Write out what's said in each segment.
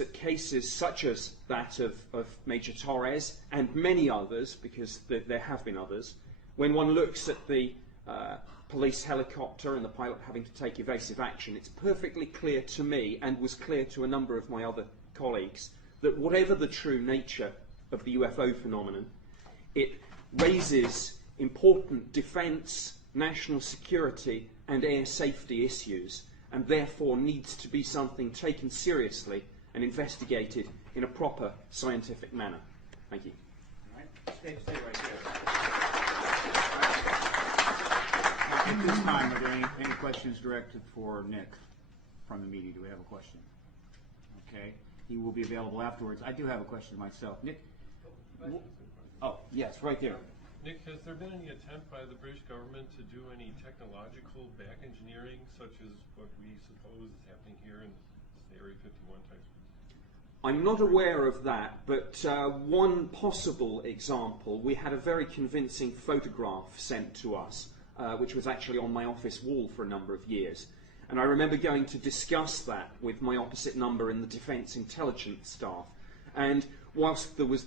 at cases such as that of Major Torres and many others, because there have been others, when one looks at the police helicopter and the pilot having to take evasive action, it's perfectly clear to me, and was clear to a number of my other colleagues, that whatever the true nature of the UFO phenomenon, it raises important defence, national security and air safety issues, and therefore needs to be something taken seriously and investigated in a proper scientific manner. Thank you. All right. Stay right there. At this time, are there any questions directed for Nick from the media? Do we have a question? Okay. He will be available afterwards. I do have a question myself. Nick? Oh, yes, right there. Nick, has there been any attempt by the British government to do any technological back engineering, such as what we suppose is happening here in the Area 51 type? I'm not aware of that, but one possible example, we had a very convincing photograph sent to us, which was actually on my office wall for a number of years. And I remember going to discuss that with my opposite number in the Defence Intelligence staff. And whilst there was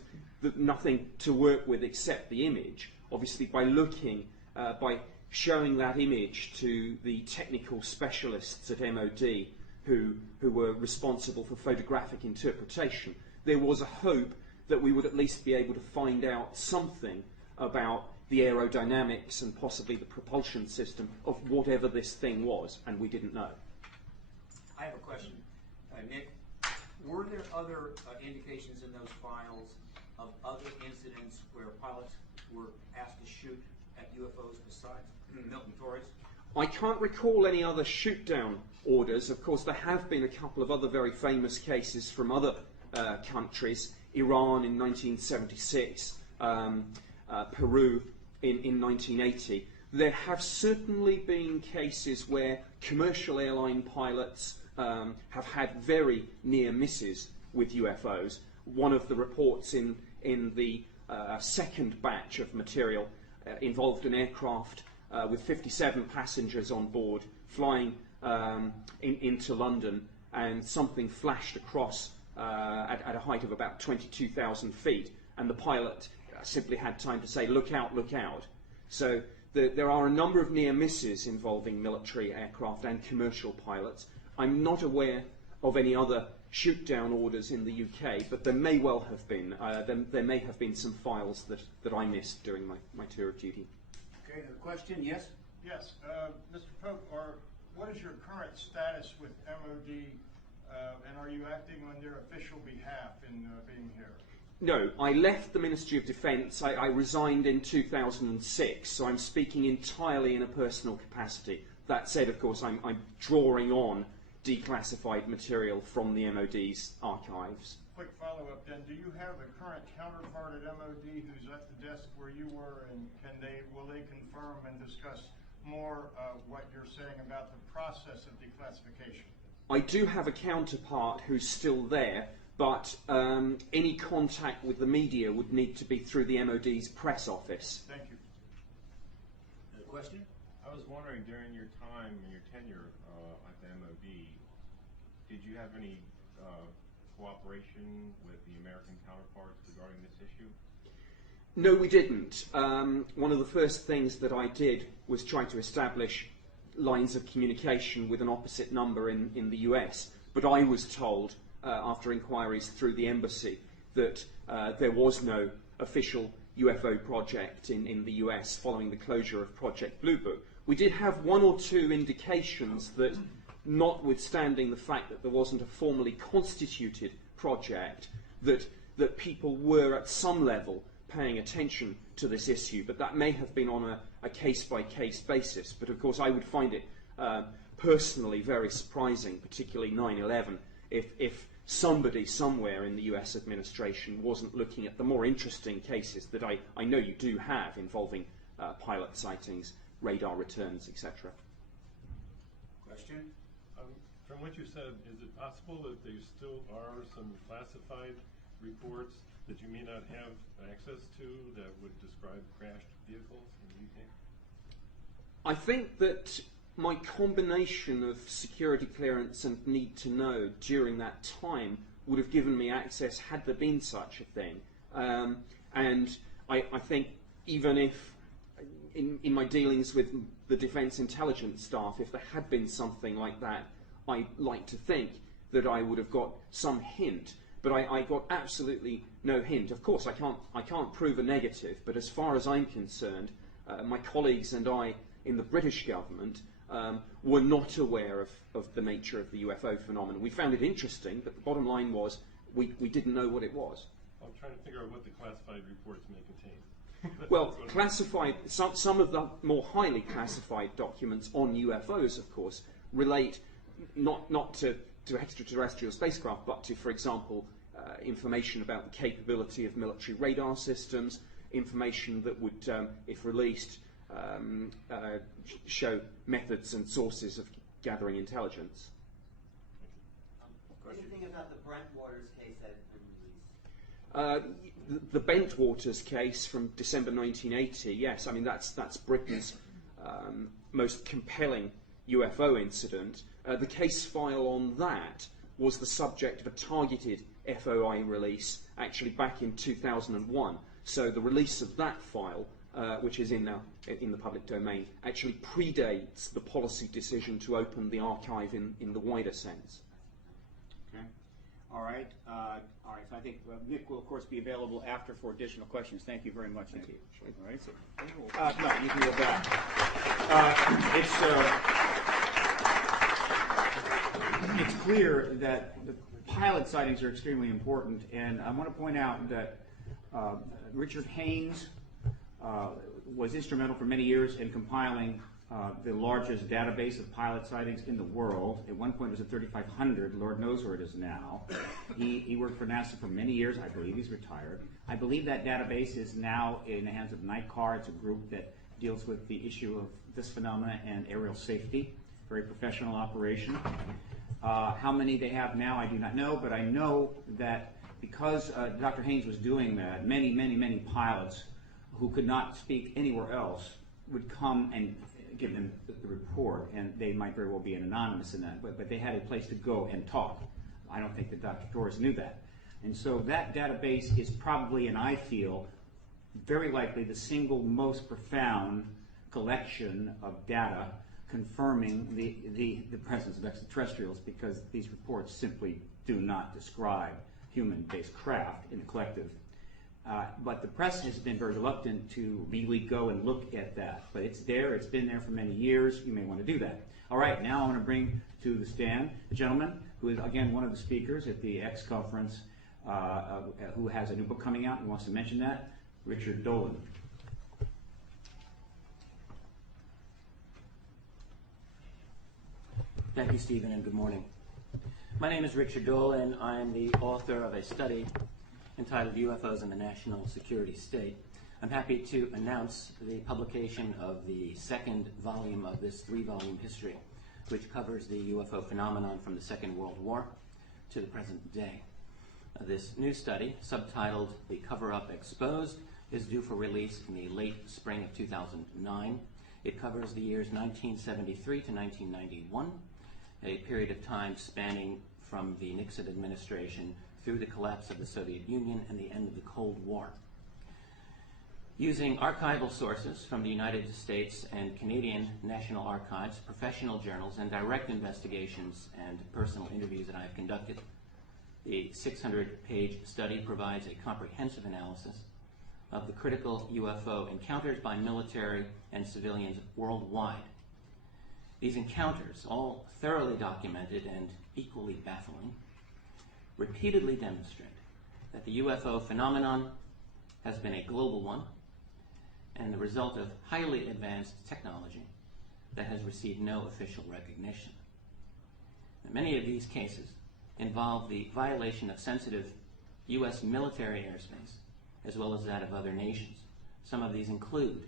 nothing to work with except the image, obviously by looking, by showing that image to the technical specialists at MOD who were responsible for photographic interpretation, there was a hope that we would at least be able to find out something about the aerodynamics and possibly the propulsion system of whatever this thing was, and we didn't know. I have a question. Nick, were there other indications in those files of other incidents where pilots were asked to shoot at UFOs besides Milton Torres? I can't recall any other shoot-down orders. Of course, there have been a couple of other very famous cases from other countries. Iran in 1976, Peru in 1980. There have certainly been cases where commercial airline pilots have had very near misses with UFOs. One of the reports in the second batch of material involved an aircraft with 57 passengers on board flying into London, and something flashed across at a height of about 22,000 feet, and the pilot simply had time to say, "Look out, look out." So there are a number of near misses involving military aircraft and commercial pilots. I'm not aware of any other shoot-down orders in the UK, but there may well have been. There may have been some files that I missed during my tour of duty. Okay, another question? Yes? Yes, Mr. Pope, what is your current status with MOD, and are you acting on their official behalf in being here? No, I left the Ministry of Defence. I resigned in 2006, so I'm speaking entirely in a personal capacity. That said, of course, I'm drawing on declassified material from the MOD's archives. Quick follow-up then, do you have a current counterpart at MOD who's at the desk where you were, and will they confirm and discuss more what you're saying about the process of declassification? I do have a counterpart who's still there, but any contact with the media would need to be through the MOD's press office. Thank you. Another question? I was wondering, during your time and your tenure at the MOD, did you have any cooperation with the American counterparts regarding this issue? No, we didn't. One of the first things that I did was try to establish lines of communication with an opposite number in the US, but I was told after inquiries through the embassy that there was no official UFO project in the US following the closure of Project Blue Book. We did have one or two indications that, notwithstanding the fact that there wasn't a formally constituted project, that people were at some level paying attention to this issue, but that may have been on a case-by-case basis. But of course I would find it personally very surprising, particularly 9/11, if somebody somewhere in the US administration wasn't looking at the more interesting cases that I know you do have involving pilot sightings, radar returns, etc. Question? From what you said, is it possible that there still are some classified reports that you may not have access to that would describe crashed vehicles in the UK? I think that my combination of security clearance and need to know during that time would have given me access had there been such a thing. And I think even if, in my dealings with the Defence Intelligence staff, if there had been something like that, I like to think that I would have got some hint. But I got absolutely no hint. Of course, I can't prove a negative, but as far as I'm concerned, my colleagues and I in the British government were not aware of the nature of the UFO phenomenon. We found it interesting, but the bottom line was we didn't know what it was. I'm trying to figure out what the classified reports may contain. Well, classified, some of the more highly classified documents on UFOs, of course, relate not to extraterrestrial spacecraft, but to, for example, information about the capability of military radar systems, information that would, if released, show methods and sources of gathering intelligence. Anything about the Brentwaters case that had been released? The Bentwaters case from December 1980, yes, I mean that's Britain's most compelling UFO incident. The case file on that was the subject of a targeted FOI release actually back in 2001. So the release of that file, which is in the public domain, actually predates the policy decision to open the archive in the wider sense. Okay. All right. All right. So I think Nick will, of course, be available after for additional questions. Thank you very much, Nick. Thank you. All right. No, you can go back. It's clear that the pilot sightings are extremely important, and I want to point out that Richard Haynes was instrumental for many years in compiling the largest database of pilot sightings in the world. At one point it was at 3,500. Lord knows where it is now. He worked for NASA for many years. I believe he's retired. I believe that database is now in the hands of NICAR. It's a group that deals with the issue of this phenomena and aerial safety. Very professional operation. How many they have now, I do not know, but I know that because Dr. Haynes was doing that, many pilots who could not speak anywhere else would come and give them the report, and they might very well be anonymous in that, but they had a place to go and talk. I don't think that Dr. Torres knew that. And so that database is probably, and I feel, very likely the single most profound collection of data confirming the presence of extraterrestrials, because these reports simply do not describe human-based craft in the collective. But the press has been very reluctant to really go and look at that. But it's there, it's been there for many years. You may want to do that. All right, now I want to bring to the stand a gentleman who is, again, one of the speakers at the X conference, who has a new book coming out and wants to mention that, Richard Dolan. Thank you, Stephen, and good morning. My name is Richard Dolan. I am the author of a study entitled UFOs in the National Security State. I'm happy to announce the publication of the second volume of this 3-volume history, which covers the UFO phenomenon from the Second World War to the present day. This new study, subtitled The Cover-Up Exposed, is due for release in the late spring of 2009. It covers the years 1973 to 1991, a period of time spanning from the Nixon administration through the collapse of the Soviet Union and the end of the Cold War. Using archival sources from the United States and Canadian National Archives, professional journals, and direct investigations and personal interviews that I've conducted, the 600-page study provides a comprehensive analysis of the critical UFO encounters by military and civilians worldwide. These encounters, all thoroughly documented and equally baffling, repeatedly demonstrate that the UFO phenomenon has been a global one and the result of highly advanced technology that has received no official recognition. And many of these cases involve the violation of sensitive U.S. military airspace as well as that of other nations. Some of these include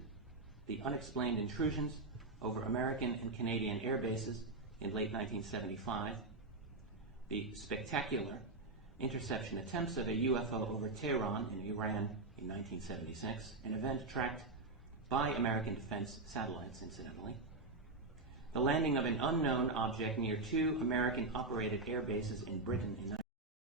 the unexplained intrusions over American and Canadian air bases in late 1975, the spectacular interception attempts of a UFO over Tehran in Iran in 1976, an event tracked by American defense satellites, incidentally, the landing of an unknown object near 2 American-operated air bases in Britain in